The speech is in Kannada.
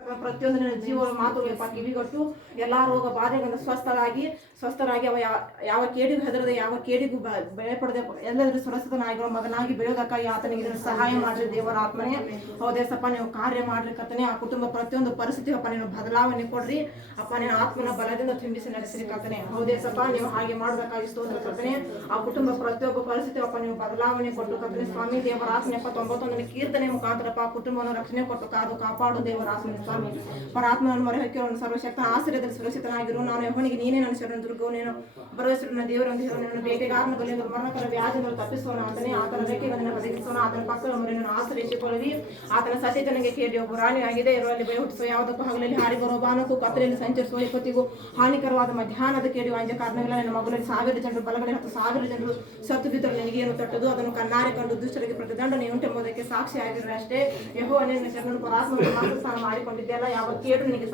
ಪ್ರತಿಯೊಂದು ನನ್ನ ಜೀವನ ಮಾತುಗಳಪ್ಪ ಕಿವಿಗೊಟ್ಟು ಎಲ್ಲಾ ರೋಗ ಬಾಧೆಗಳಿಂದ ಸ್ವಸ್ಥರಾಗಿ ಅವ ಯಾವ ಕೇಡಿಗೂ ಹೆದರದೆ ಯಾವ ಕೇಡಿಗೂ ಬೆಳೆ ಪಡೆದೆ ಎಲ್ಲರೂ ಸುರಕ್ಷಿತನಾಗಿರೋ ಮಗನಾಗಿ ಬೆಳೆಯೋದಕ್ಕಾಗಿ ಆತನಿಗೆ ಇದನ್ನು ಸಹಾಯ ಮಾಡ್ರಿ ದೇವರ ಆತ್ಮನೇ. ಹೌದೇಸಪ್ಪ, ನೀವು ಕಾರ್ಯ ಮಾಡ್ಲಿಕ್ಕತ್ತನೆ ಆ ಕುಟುಂಬ ಪ್ರತಿಯೊಂದು ಪರಿಸ್ಥಿತಿ ಅಪ್ಪ ನೀನು ಬದಲಾವಣೆ ಕೊಡ್ರಿ ಅಪ್ಪ. ನೀನು ಆತ್ಮನ ಬಲದಿಂದ ತುಂಬಿಸಿ ನಡೆಸಲಿಕ್ಕತ್ತನೆ. ಹೌದೇಸಪ್ಪ, ನೀವು ಹಾಗೆ ಮಾಡೋದಕ್ಕಾಗಿ ಸ್ತೋತ್ರ ಕರ್ತನೆ. ಆ ಕುಟುಂಬ ಪ್ರತಿಯೊಬ್ಬ ಪರಿಸ್ಥಿತಿ ಅಪ್ಪ ನೀವು ಬದಲಾವಣೆ ಕೊಟ್ಟು ಕರ್ತನೆ ಸ್ವಾಮಿ. ದೇವರ ಆತ್ಮನೆ 91 ಕೀರ್ತನೆ ಮುಖಾಂತರಪ್ಪ ಆ ಕುಟುಂಬವನ್ನು ರಕ್ಷಣೆ ಕೊಟ್ಟು ಕಾಪಾಡು ದೇವರ ಆತ್ಮನೆ ಸ್ವಾಮಿ. ಪರಾತ್ಮನ ಮೊರೆ ಹಾಕಿರೋ ಸರ್ವಶಕ್ತ ಆಶ್ರಯದಲ್ಲಿ ಸುರಕ್ಷಿತನಾಗಿರು. ನಾನು ಯೆಹೋವನಿಗೆ ನೀನೇ ನನ್ನ ಶರಣ ದುರ್ಗವು, ನೀನು ಭರವಸೆ ನನ್ನ ದೇವರ ನನ್ನ ಬೇಟೆಗಾರನ ಬಲಿಯಿಂದ ಮರಣಕರ ವ್ಯಾಧಿಯನ್ನು ತಪ್ಪಿಸೋಣ ಆತನೇ. ಆತನ ರೆಕ್ಕೆಗಳನ್ನು ಬದಗಿಸೋಣ. ಆತನ ಪಕ್ಕದ ಮೊರೆಯನ್ನು ಆಶ್ರಯಿಸಿಕೊಳ್ಳಿ. ಆತನ ಸತ್ಯಜನಿಗೆ ಕೇಳಿ ಒಬ್ಬ ರಾಣಿಯಾಗಿದೆ. ಇರುವಲ್ಲಿ ಭಯ ಹುಟ್ಟಿಸುವ ಯಾವುದಕ್ಕೂ ಹಗಲಲ್ಲಿ ಹಾರಿ ಬರುವ ಬಾನಕ್ಕೂ ಕತ್ತಲೆಯಲ್ಲಿ ಸಂಚರಿಸುವ ವಿಪತ್ತಿಗೂ ಹಾನಿಕರವಾದ ಮಧ್ಯಾಹ್ನದ ಕೇಳಿ ಅಂಜ ಕಾರಣವಿಲ್ಲ. ನನ್ನ ಮಗುಲಲ್ಲಿ 1000 ಜನರು ಬಲಗಡೆ 10,000 ಜನರು ಸತ್ತು ಬಿದ್ದರು, ನಿನಗೇನು ತಟ್ಟದು. ಅದನ್ನು ಕಣ್ಣಾರೆ ಕಂಡು ದುಷ್ಟರಿಗೆ ಪ್ರತಿದಂಡನೆ ಉಂಟೆಂಬುದಕ್ಕೆ ಸಾಕ್ಷಿಯಾಗಿರೋ ಅಷ್ಟೇ. ಯೆಹೋವನೇ ನಿನ್ನ ಶರಣನು ಪರಾತ್ಮನ ವಾಸಸ್ಥಾನ ಮಾಡಿಕೊಂಡಿದ್ದೆಲ್ಲ ಯಾವ ಕೇಡು ನಿನಗೆ